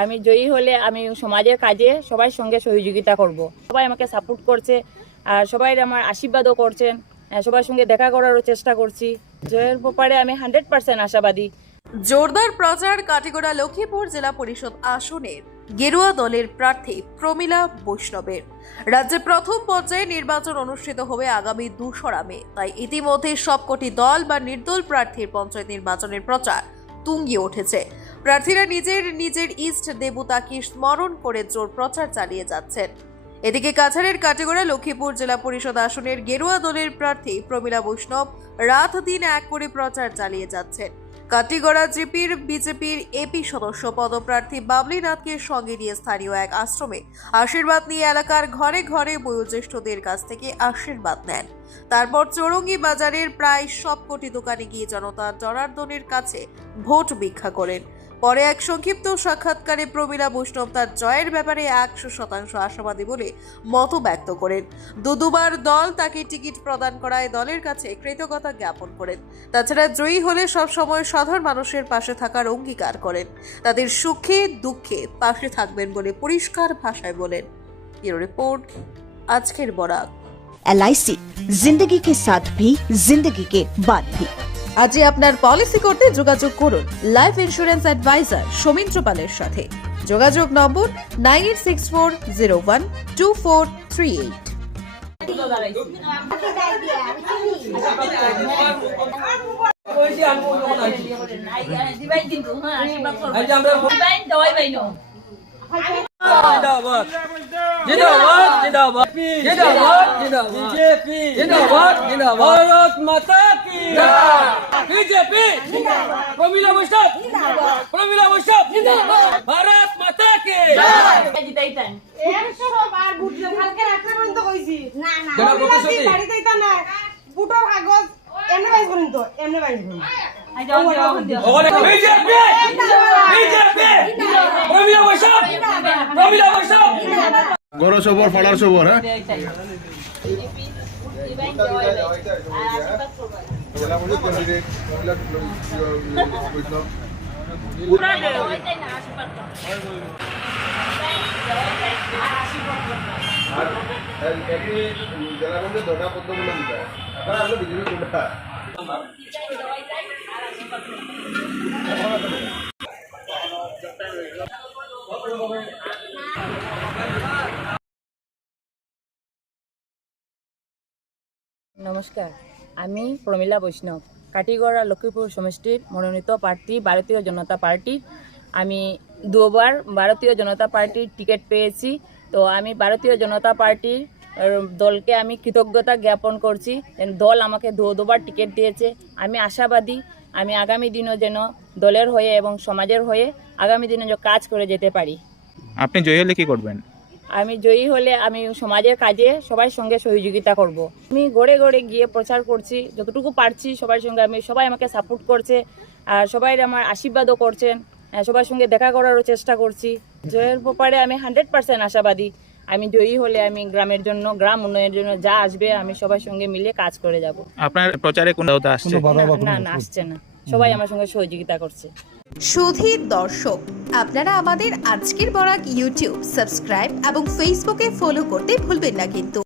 আমি জয়ী হলে আমি সমাজের কাজে সবার সঙ্গে সহযোগিতা করব। সবাই আমাকে সাপোর্ট করছে, আর সবাই আমার আশীর্বাদও করছেন সবার সঙ্গে দেখা করারও চেষ্টা করছি। জয়ের ব্যাপারে আমি হান্ড্রেড পার্সেন্ট আশাবাদী। জোরদার প্রচার কাটিগড়া লক্ষ্মীপুর জেলা পরিষদ আসনের গেরুয়া দলের প্রার্থী প্রমিলা বৈষ্ণবের। রাজ্যে প্রথম পর্যায়ে নির্বাচন অনুষ্ঠিত হবে আগামী দোসরা মে, তাই ইতিমধ্যে সবকটি দল বা নির্দল প্রার্থীর পঞ্চায়েত নির্বাচনের প্রচার তুঙ্গিয়ে উঠেছে। প্রার্থীরা নিজের নিজের ইষ্ট দেবতাকে স্মরণ করে জোর প্রচার চালিয়ে যাচ্ছেন। এদিকে কাছাড়ের কাটিগড়া লক্ষ্মীপুর জেলা পরিষদ আসনের গেরুয়া দলের প্রার্থী প্রমীলা বৈষ্ণব রাত দিন এক করে প্রচার চালিয়ে যাচ্ছেন। কাটিগড়া জিপির, বিজেপির এপি সদস্য পদপ্রার্থী বাবলি নাথকে সঙ্গে নিয়ে স্থানীয় এক আশ্রমে আশীর্বাদ নিয়ে এলাকার ঘরে ঘরে বয়োজ্যেষ্ঠদের কাছ থেকে আশীর্বাদ নেন। তারপর চৌরঙ্গি বাজারের প্রায় সব কোটি দোকানে গিয়ে জনতা জনার্দনের কাছে ভোট ভিক্ষা করেন। পরে এক সংক্ষিপ্ত সাক্ষাৎকারে প্রমীলা বৈষ্ণব তার জয়ের ব্যাপারে একশো শতাংশ আশাবাদী বলে মত ব্যক্ত করেন। দুদুবার দল তাকে টিকিট প্রদান করায় দলের কাছে কৃতজ্ঞতা জ্ঞাপন করেন। তাছাড়া জয়ী হলে সবসময় সাধারণ মানুষের পাশে থাকার অঙ্গীকার করেন। তাদের সুখে দুঃখে পাশে থাকবেন বলে পরিষ্কার ভাষায় বলেন। রিপোর্ট, আজকের বরাক। এলআইসি জিন্দগি কে সাথ ভি জিন্দগি কে বাদ ভি আজই আপনার পলিসি করতে যোগাযোগ করুন লাইফ ইন্স্যুরেন্স অ্যাডভাইজার সৌমিত্র পালের সাথে। যোগাযোগ number nine eight six four zero one two four three eight. জিন্দাবাদ। জিন্দাবাদ জিন্দাবাদ। জিন্দাবাদ জিন্দাবাদ বিজেপি। জিন্দাবাদ জিন্দাবাদ। ভারত মাতা কি বিজেপি। প্রমিলা বৈষ্ণব। প্রমিলা বৈষ্ণব। ভারত মাতা কি একশো বার বুট দিয়ে কালকে রাখতে পর্যন্ত কইছি না না যারা প্রতিশ্রুতি। বাড়িতে ইতা না বুটোর কাগজ এমনি বাইজ করুন তো এমনি বাইজ করুন ওখানে বিজেপি বিজেপি প্রমিলা বৈষ্ণব প্রমিলা বৈষ্ণব গরো সবর ফাড়ার সবর হ্যাঁ জেলা পরিষদ নমস্কার, আমি প্রমীলা বৈষ্ণব, কাটিগড়া লক্ষ্মীপুর সমষ্টির মনোনীত প্রার্থী ভারতীয় জনতা পার্টি আমি দুবার ভারতীয় জনতা পার্টির টিকিট পেয়েছি, তো আমি ভারতীয় জনতা পার্টির দলকে আমি কৃতজ্ঞতা জ্ঞাপন করছি। দল আমাকে দু, দুবার টিকিট দিয়েছে। আমি আশাবাদী, আমি আগামী দিনও যেন দলের হয়ে এবং সমাজের হয়ে আগামী দিনে যেন কাজ করে যেতে পারি। আপনি জয়ী হলে কি করবেন? আমি জয়ী হলে আমি সমাজের কাজে সবার সঙ্গে সহযোগিতা করব। আমি গড়ে গড়ে গিয়ে প্রচার করছি যতটুকু পারছি সবার সঙ্গে আমি সবাই আমাকে সাপোর্ট করছে আর সবাই আমার আশীর্বাদও করছেন আহ, সবার সঙ্গে দেখা করারও চেষ্টা করছি। জয়ের ব্যাপারে আমি হান্ড্রেড পার্সেন্ট আশাবাদী। আমি জয়ী হলে আমি গ্রামের জন্য গ্রাম উন্নয়নের জন্য যা আসবে আমি সবার সঙ্গে মিলে কাজ করে যাব। আপনার প্রচারে কোন আসছে? না না আসছে না। সবাই আমার সঙ্গে সহযোগিতা করছে। সুধীর দর্শক, আপনারা আমাদের আজকের বরাক ইউটিউব সাবস্ক্রাইব এবং ফেসবুকে ফলো করতে ভুলবেন না কিন্তু।